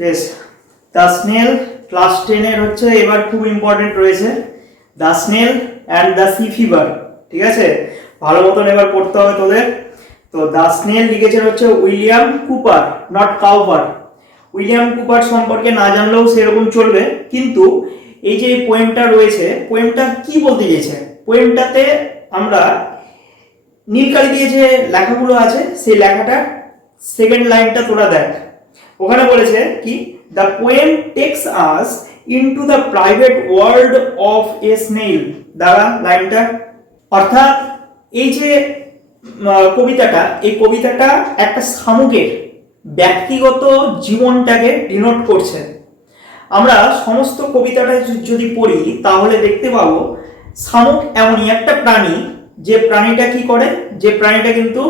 বেশ, the snail class 10 এর হচ্ছে এবার খুব ইম্পর্টেন্ট রয়েছে the snail and the sea fever. ঠিক আছে, ভালো মতন এবার পড়তে হবে তোদের। তো দ্য স্নেল লিখেছেন হচ্ছে William Cooper, not Cowper. William Cooper সম্পর্কে না জানলেও সেরকম চলবে, কিন্তু এই যে পোয়েমটা রয়েছে, পোয়েমটা কি বলতে চেয়েছে, পোয়েমটাতে আমরা নীলকালি দিয়ে যে লেখাগুলো আছে সেই লেখাটা সেকেন্ড লাইনটা তোরা দেখ। ওখানে বলেছে কি, the poem takes us into the private world of a snail. দ্বারা লাইনটা, অর্থাৎ এই যে কবিতাটা, এই কবিতাটা একটা শামুকের ব্যক্তিগত জীবনটাকে ডিনোট করছে। আমরা সমস্ত কবিতাটা যদি পড়ি তাহলে দেখতে পাবো শামুক এমনই একটা প্রাণী, যে প্রাণীটা কি করে, যে প্রাণীটা কিন্তু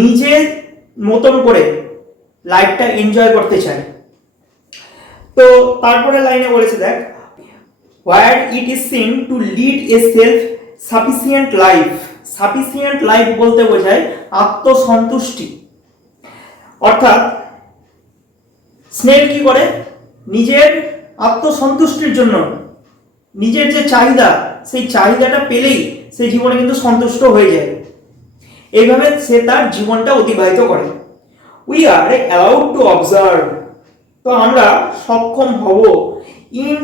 নিজের মতন করে লাইফটা এনজয় করতে চায়। তো তারপরে লাইনে বলেছে দেখ, where it is seen to lead a self sufficient life. Sufficient life বলতে বোঝায় আত্মসন্তুষ্টি। অর্থাৎ স্নেল কি করে, নিজের আত্মসন্তুষ্টির জন্য নিজের যে চাহিদা, সেই চাহিদাটা পেলেই সে জীবনে কিন্তু সন্তুষ্ট হয়ে যায়। এইভাবে সে তার জীবনটা অতিবাহিত করে। We are allowed to observe, তো আমরা সক্ষম হব ইন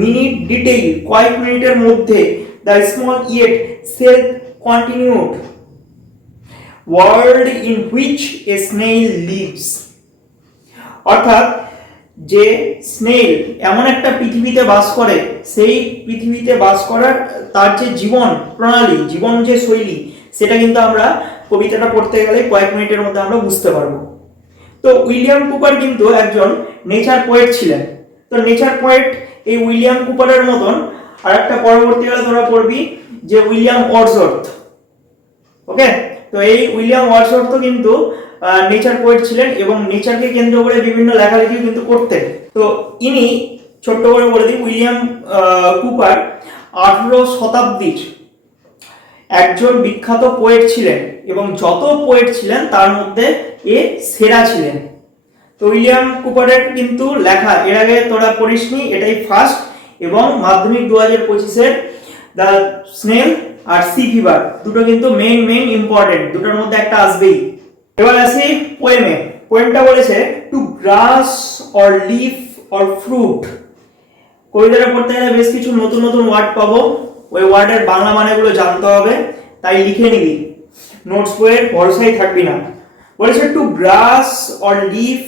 মিনিট ডিটেইল, কয়েক মিনিটের মধ্যে, the small yet self continued world in which a snail lives. অর্থাৎ যে স্নেইল এমন একটা পৃথিবীতে বাস করে, সেই পৃথিবীতে বাস করার তার যে জীবন প্রণালী, জীবন যে শৈলী, সেটা কিন্তু আমরা কবিতাটা পড়তে গেলে কয়েক মিনিটের মধ্যে আমরা বুঝতে পারবো। তো উইলিয়াম কুপার কিন্তু একজন নেচার পোয়েট ছিলেন। তো নেচার পোয়েট এই উইলিয়াম কুপারের মতন আর একটা পরবর্তীকালে তোরা পড়বি যে উইলিয়াম ওয়ার্ডসওয়ার্থ। ওকে, তো এই উইলিয়াম ওয়ার্ডসওয়ার্থ কিন্তু নেচার পোয়েট ছিলেন এবং নেচারকে কেন্দ্র করে বিভিন্ন লেখালেখিও কিন্তু করতেন। তো ইনি ছোট্ট করে বলে দিই, উইলিয়াম কুপার 18 শতাব্দীর একজন বিখ্যাত পোয়েট ছিলেন এবং যত পোয়েট ছিলেন তার মধ্যে এ সেরা ছিলেন। তো উইলিয়াম কুপারের কিন্তু লেখা এর আগে তোরা পড়িসনি, এটাই ফার্স্ট, এবং মাধ্যমিক 2025-এর দ্য স্নেল আর সি ফিভার দুটো কিন্তু মেইন ইম্পর্টেন্ট, দুটোর মধ্যে একটা আসবেই। এবার আসি পোয়েমে। পোয়েমটা বলেছে two glass or leaf or fruit. কবিতাটা পড়তে গেলে বেশ কিছু নতুন ওয়ার্ড পাবো, ওই ওয়ার্ডের বাংলা মানেগুলো জানতে হবে, তাই লিখে নিবি, নোটস বইয়ের ভরসাই থাকবি না। বলেছে two glass or leaf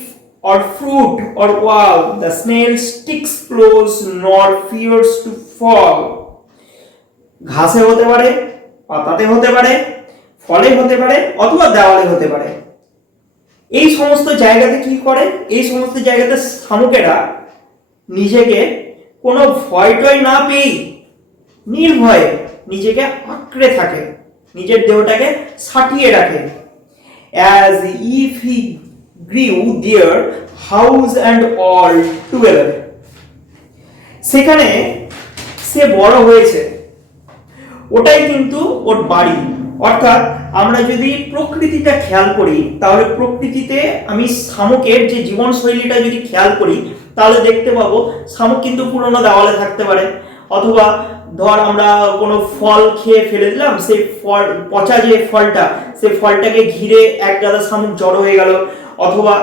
or fruit or wall the snail sticks close নর ফিয়ার্স টু ফল। ঘাসে হতে পারে, পাতাতে হতে পারে, ফলে হতে পারে, অথবা দেওয়ালে হতে পারে। এই সমস্ত জায়গাতে কি করে, এই সমস্ত জায়গাতে শামুকেরা নিজেকে কোনো ভয়টয় না পেয়ে নির্ভয়ে নিজেকে আঁকড়ে থাকে, নিজের দেহটাকে সাটিয়ে রাখে। as if he grew their house and all together, সেখানে সে বড় হয়েছে, ওটাই কিন্তু ওর বাড়ি। অর্থাৎ আমরা যদি প্রকৃতিটা খেয়াল করি তাহলে প্রকৃতিতে আমি শামুকের যে জীবনশৈলীটা যদি খেয়াল করি তাহলে দেখতে পাবো শামুক কিন্তু পুরোনো দেওয়ালে থাকতে পারে, অথবা ধর আমরা কোনো ফল খেয়ে ফেলে দিলাম, সেই ফল পচা যে ফলটা, সেই ফলটাকে ঘিরে এক গাদা শামুক জড়ো হয়ে গেল, অথবা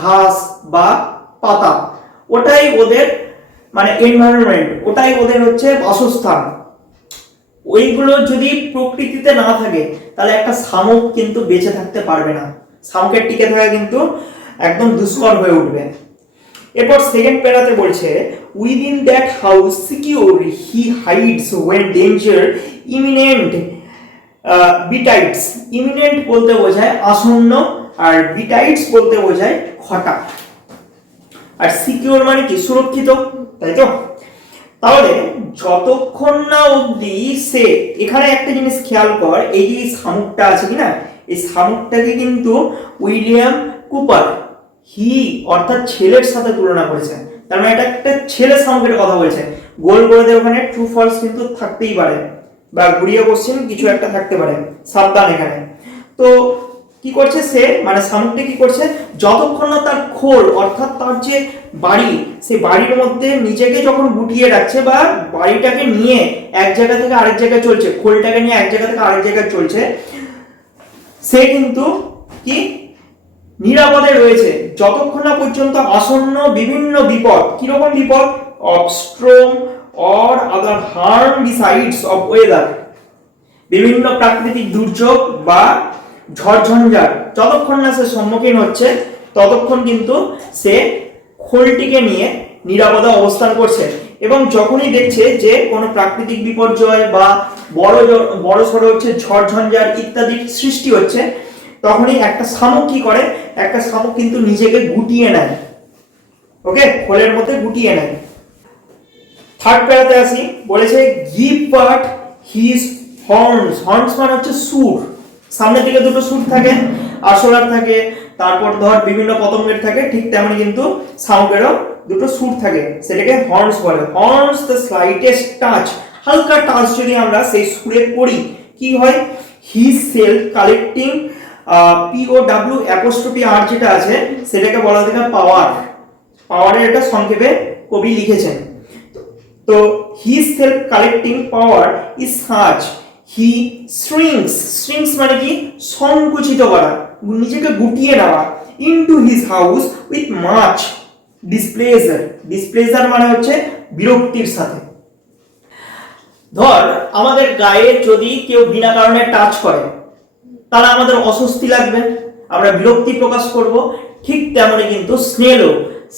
ঘাস বা পাতা, ওটাই ওদের মানে এনভায়রনমেন্ট, ওটাই ওদের হচ্ছে বাসস্থান। ওইগুলো যদি প্রকৃতিতে না থাকে তাহলে একটা শামুক কিন্তু বেঁচে থাকতে পারবে না, শামুকের টিকে থাকা কিন্তু একদম দুষ্কর হয়ে উঠবে। এরপর সেকেন্ড প্যারাতে বলছে within that house secure he hides when danger imminent betides. Imminent বলতে বোঝায় আসন্ন, আর বিটাইটস বলতে বোঝায় হঠাৎ, আর সিকিউর মানে কি সুরক্ষিত, তাই তো? তাহলে যতক্ষণ না অবধি সে, এখানে একটা জিনিস খেয়াল কর, এই যে শামুকটা আছে কিনা, এই শামুকটাকে কিন্তু উইলিয়াম কুপার হি অর্থাৎ ছেলের সাথে তুলনা করেছেন। তার মানে এটা একটা ছেলে শামুকের কথা বলেছে। গোল করে দেয় ওখানে, ট্রু ফলস কিন্তু থাকতেই পারে, বা গুড়িয়া কোশ্চেন কিছু একটা থাকতে পারে, সাবধান এখানে। তো কি করছে সে, মানে শামুকটি কি করছে, যতক্ষণ না তার খোল অর্থাৎ তার যে বাড়ি, সেই বাড়ির মধ্যে নিজেকে যখন গুটিয়ে রাখছে বা বাড়িটাকে নিয়ে এক জায়গা থেকে আরেক জায়গায় চলছে, খোলটাকে নিয়ে এক জায়গা থেকে আরেক জায়গায় চলছে, সে কিন্তু কি নিরাপদে রয়েছে যতক্ষণ না পর্যন্ত আসন্ন বিভিন্ন বিপদ, কিরকম বিপদ, of storm or other harm besides of weather, বিভিন্ন প্রাকৃতিক দুর্যোগ বা ঝড়ঝঞ্ঝাট যতক্ষণ না সে সম্মুখীন হচ্ছে ততক্ষণ কিন্তু সে খোলটিকে নিয়ে নিরাপদে অবস্থান করছে। এবং যখনই দেখছে যে কোনো প্রাকৃতিক বিপর্যয় বা বড় সড়ো হচ্ছে ঝড়ঝঞ্ঝাট ইত্যাদির সৃষ্টি হচ্ছে, তখনই একটা শামুক কি করে, একটা শামুক কিন্তু নিজেকে গুটিয়ে নেয়, ওকে, খোলের মধ্যে গুটিয়ে নেয়। থার্ড প্যারাতে আসি, বলেছে give but his horns, horns মানে হচ্ছে সুর, সামনের দিকে দুটো সুর থাকে, আরশোলার থাকে, তারপর ধর বিভিন্ন পতঙ্গের থাকে, ঠিক তেমনি কিন্তু শামুকেরও দুটো সুর থাকে, সেটাকে হর্নস বলে। হর্নস দ্য স্লাইটেস্ট টাচ, হালকা টাচ যদি আমরা সেই সুরে করি কি হয়, his self collecting POW apostrophe আর যেটা আছে সেটাকে বলা থাকে পাওয়ার, পাওয়ারের এটা সংক্ষেপে কবি লিখেছেন। তো his self collecting power is such he shrinks, shrinks মানে কি সংকুচিত করা, নিজেকে গুটিয়ে নেওয়া, into his house with much displeasure, displeasure মানে হচ্ছে বিরক্তির সাথে। ধর আমাদের গায়ে যদি কেউ বিনা কারণে টাচ করে তাহলে আমাদের অস্বস্তি লাগবে, আমরা বিরক্তি প্রকাশ করব, ঠিক তেমনি কিন্তু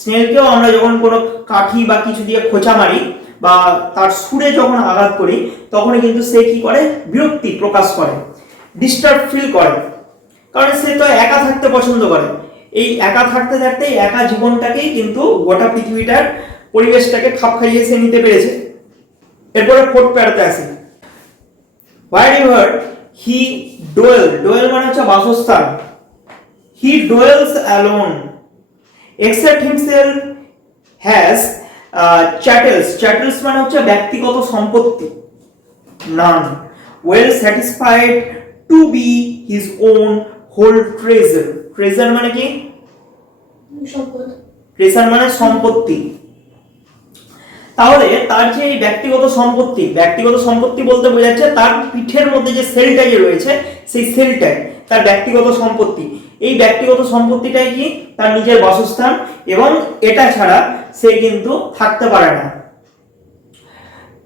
স্নেলকেও আমরা যখন কোনো কাঠি বা কিছু দিয়ে খোঁচা মারি বা তার সুরে যখন আঘাত করি তখনই কিন্তু সে কি করে, বিরক্তি প্রকাশ করে, ডিস্টার্ব ফিল করে, কারণ সে তো একা থাকতে পছন্দ করে। এই একা থাকতে থাকতে একা জীবনটাকেই কিন্তু গোটা পৃথিবীটার পরিবেশটাকে খাপ খাইয়ে সে নিতে পেরেছে। এরপরে ফোর্থ প্যারাতে আসি, wherever he dwell মানে হচ্ছে বাসস্থান, he dwells alone except himself has chattels মানে হচ্ছে ব্যক্তিগত সম্পত্তি, none, well satisfied to be his own whole treasure মানে কি সম্পদ, treasure মানে সম্পত্তি। তাহলে তার যে ব্যক্তিগত সম্পত্তি বলতে বোঝাচ্ছে তার পিঠের মধ্যে যে সেলটা যে রয়েছে সেই সেলটাই তার ব্যক্তিগত সম্পত্তি। এই ব্যক্তিগত সম্পত্তিটাই কি তার নিজের বাসস্থান, এবং এটা ছাড়া সে কিন্তু থাকতে পারে না।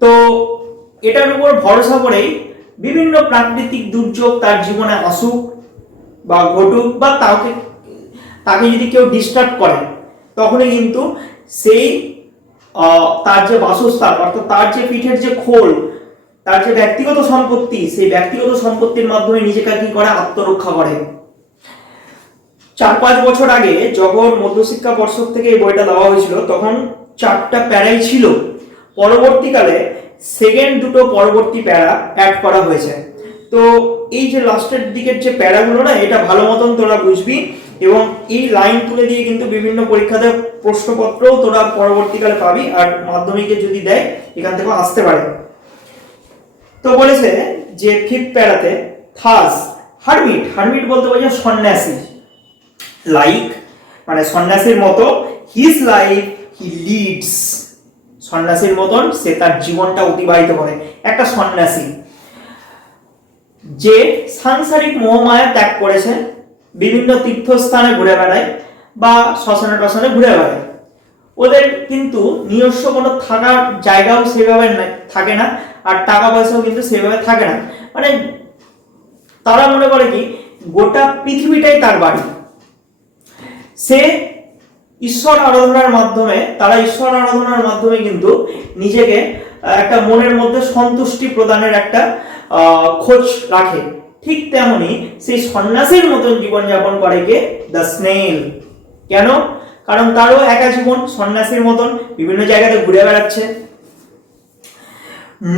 তো এটার উপর ভরসা করেই বিভিন্ন প্রাকৃতিক দুর্যোগ তার জীবনে আসুক বা ঘটুক বা তাকে যদি কেউ ডিস্টার্ব করে তখনই কিন্তু সেই তার যে বাসস্থান অর্থাৎ তার যে পিঠের যে খোল, তার যে ব্যক্তিগত সম্পত্তি, সেই ব্যক্তিগত সম্পত্তির মাধ্যমে নিজেকে কি করে, আত্মরক্ষা করে। 4-5 বছর আগে যখন মধ্যশিক্ষা পর্ষদ থেকে এই বইটা দেওয়া হয়েছিল তখন 4টা প্যারাই ছিল, পরবর্তীকালে সেকেন্ড দুটো পরবর্তী প্যারা অ্যাড করা হয়েছে। তো এই যে লাস্টের দিকের যে প্যারাগুলো না, এটা ভালো মতন তোরা বুঝবি, এবং এই লাইন তুলে দিয়ে কিন্তু বিভিন্ন পরীক্ষাতে প্রশ্নপত্রও তোরা পরবর্তীকালে পাবি, আর মাধ্যমিকে যদি দেয় এখান থেকে আসতে পারে। তো বলেছে যে ফিফথ প্যারাতে থাস হারমিট বলতে বোঝায় সন্ন্যাসী, লাইক মানে সন্ন্যাসীর মতো, হিজ লাইফ হি লিডস, সন্ন্যাসীর মতন সে তার জীবনটা অতিবাহিত করে। একটা সন্ন্যাসী যে সাংসারিক মোহমায়া ত্যাগ করেছে, বিভিন্ন তীর্থস্থানে ঘুরে বেড়ায় বা শ্মশানে টশানে ঘুরে বেড়ায়, ওদের কিন্তু নিজস্ব কোনো থাকার জায়গাও সেভাবে থাকে না, আর টাকা পয়সাও কিন্তু সেভাবে থাকে না, মানে তারা মনে করে কি গোটা পৃথিবীটাই তার বাড়ি। সে ঈশ্বর আরাধনার মাধ্যমে কিন্তু নিজেকে একটা মনের মধ্যে সন্তুষ্টি প্রদানের একটা খোঁজ রাখে। ঠিক তেমনি সেই সন্ন্যাসীর মতন জীবনযাপন করে কে, দ্য স্নেল। কেন? কারণ তারও একা জীবন, সন্ন্যাসীর মতন বিভিন্ন জায়গাতে ঘুরে বেড়াচ্ছে।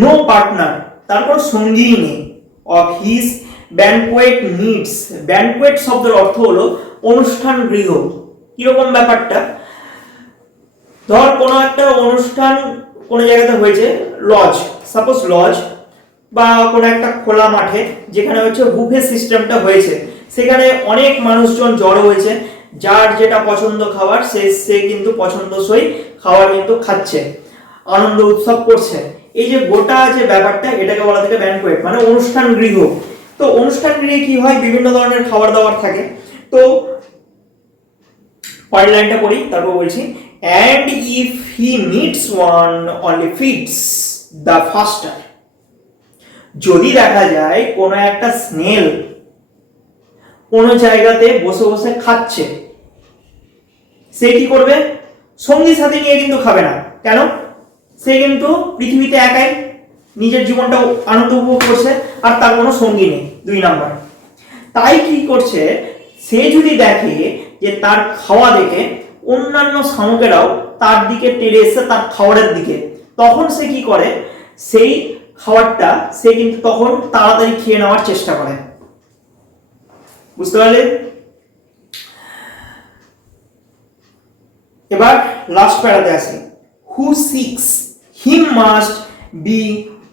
নো পার্টনার, তারপর সঙ্গী নেই। Of his banquet needs, banquet শব্দের অর্থ হলো অনুষ্ঠান গৃহ। কিরকম ব্যাপারটা, ধর কোনো একটা অনুষ্ঠান কোনো জায়গাতে হয়েছে, লজ বা কোনো একটা খোলা মাঠে যেখানে হচ্ছে বুফে সিস্টেমটা হয়েছে, সেখানে অনেক মানুষজন জড়ো হয়েছে, যার যেটা পছন্দ খাবার সে কিন্তু পছন্দসই খাবার কিন্তু খাচ্ছে, আনন্দ উৎসব করছে। এই যে গোটা যে ব্যাপারটা, এটাকে বলা থাকে ব্যানকোয়েট, মানে অনুষ্ঠান গৃহ। তো অনুষ্ঠান গৃহে কি হয়, বিভিন্ন ধরনের খাবার দাবার থাকে। তো পরের লাইনটা পড়ি, তারপর বলছি, and if he meets one only feeds the faster। যদি দেখা যায় কোন একটা স্নেল কোন জায়গাতে বসে বসে খাচ্ছে, সে কি করবে, সঙ্গী সাথী নিয়ে কিন্তু খাবে না। কেন? সে কিন্তু পৃথিবীতে একাই নিজের জীবনটা আনন্দ উপভোগ করছে, আর তার কোনো সঙ্গী নেই, 2 নাম্বার। তাই কি করছে, সে যদি দেখে যে তার খাওয়া দেখে অন্যান্য শামুকেরাও তার দিকে তেড়ে এসে তার খাবারের দিকে, তখন সে কি করে, সেই খাবারটা সে কিন্তু তখন তাড়াতাড়ি খেয়ে নেওয়ার চেষ্টা করে। বুঝতে পারলে? এবার লাস্ট প্যারাতে আসি, who seeks him must be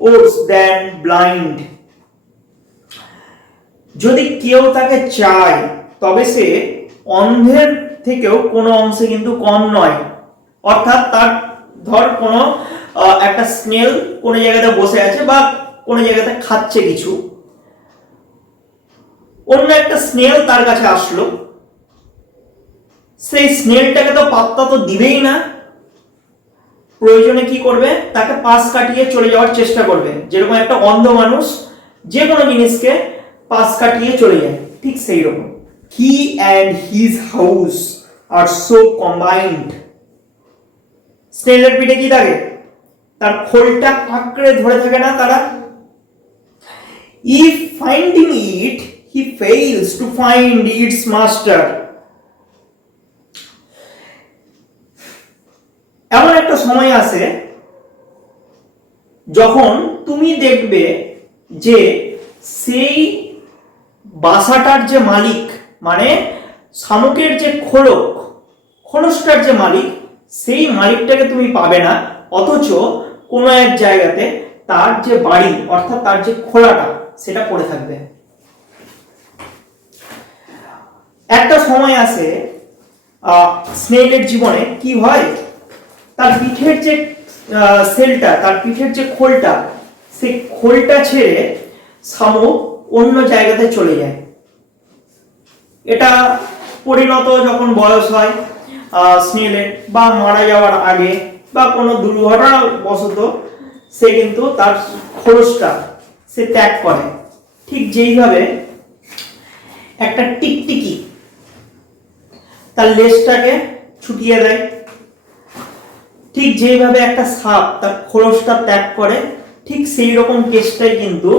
worse than blind. যদি কেউ তাকে চায়, তবে সে অন্ধের থেকেও কোনো অংশে কিন্তু কম নয়। অর্থাৎ তার ধর কোনো একটা স্নেল কোনো জায়গাতে বসে আছে বা কোনো জায়গাতে খাচ্ছে কিছু, অন্য একটা স্নেল তার কাছে আসলো, সেই স্নেলটাকে তো পাত্তা তো দিবেই না, প্রয়োজনে কি করবে, তাকে পাশ কাটিয়ে চলে যাওয়ার চেষ্টা করবে। যেরকম একটা অন্ধ মানুষ যে কোনো জিনিসকে পাশ কাটিয়ে চলে যায়, ঠিক সেই রকম। He and his house are so combined. স্নেলের পিঠে কি থাকে, তার খোলটা আঁকড়ে ধরে থাকে না তারা। If finding it he fails to find it's master. এমন একটা সময় আসে যখন তুমি দেখবে যে সেই বাসাটার যে মালিক, মানে শামুকের যে খোলসটার যে মালিক, সেই মালিকটাকে তুমি পাবে না, অথচ কোনো এক জায়গাতে তার যে বাড়ি অর্থাৎ তার যে খোলাটা সেটা পড়ে থাকবে। একটা সময় আসে স্নেইলের জীবনে কি হয়, তার পিঠের যে সেলটা, তার পিঠের যে খোলটা, সেই খোলটা ছেড়ে শামুক অন্য জায়গাতে চলে যায়। এটা পরিণত যখন বয়স হয় স্নেলের, বা মারা যাওয়ার আগে, বা কোনো দুর্ঘটনা বশত সে কিন্তু তার খোলসটা সে ত্যাগ করে। ঠিক যেইভাবে একটা টিকটিকি তার লেজটাকে ছুটিয়ে দেয়, ঠিক যেইভাবে একটা সাপ তার খোলসটা ত্যাগ করে, ঠিক সেই রকম কেসটাই কিন্তু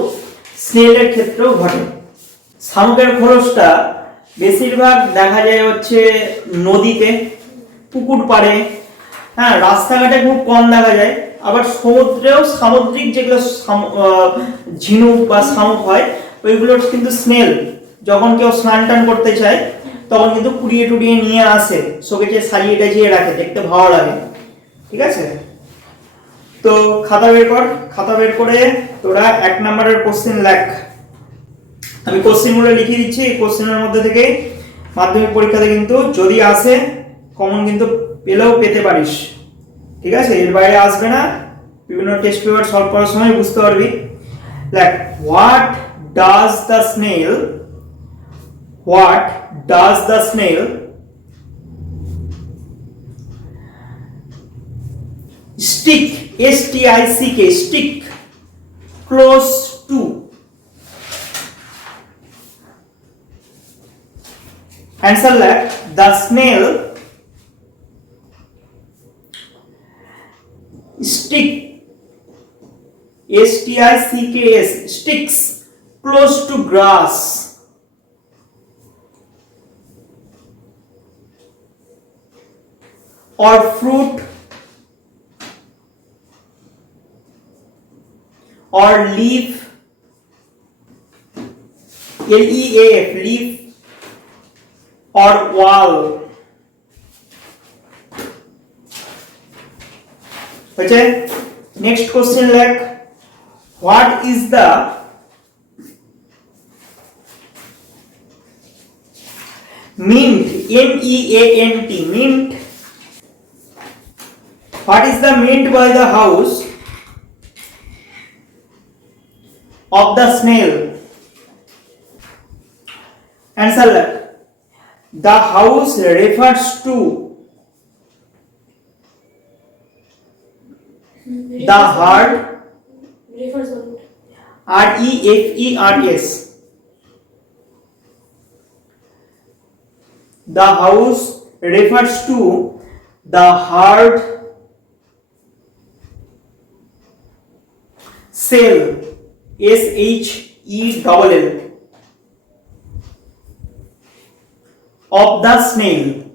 স্নেলের ক্ষেত্রেও ঘটে। শামুকের খোলসটা বেশিরভাগ দেখা যায় হচ্ছে নদীতে, পুকুর পাড়ে, হ্যাঁ, রাস্তাঘাটে খুব কম দেখা যায়। আবার সমুদ্রেও সামুদ্রিক যেগুলো ঝিনুক বা শামুক হয়, ওইগুলোর কিন্তু স্নেল যখন কেউ স্নান টান করতে চায় তখন কিন্তু কুড়িয়ে টুড়িয়ে নিয়ে আসে, শোকেজে সাজিয়ে টাজিয়ে রাখে, দেখতে ভালো লাগে। ঠিক আছে, তো খাতা বের কর, খাতা বের করে তোরা 1 নম্বরের কোশ্চেন লেখ। আমি কোশ্চেনগুলো লিখে দিচ্ছি, এই কোশ্চেনের মধ্যে থেকে মাধ্যমিক পরীক্ষাতে কিন্তু যদি আসে কমন কিন্তু পেলেও পেতে পারিস। ঠিক আছে, এর বাইরে আসবে না, বিভিন্ন টেস্ট পেপার সলভ করার সময় বুঝতে পারবি। লেখ, what does the snail stick, stick, stick close to? Answer left, the snail sticks close to grass or fruit or leaf, leaf, leaf or wall. Okay, next question, like what is the Mint, MEANT, mint. What is the meant by the house of the snail? Answer that. The house refers to the heart, REFERS. The house refers to the hard shell, SHELL, of the snail.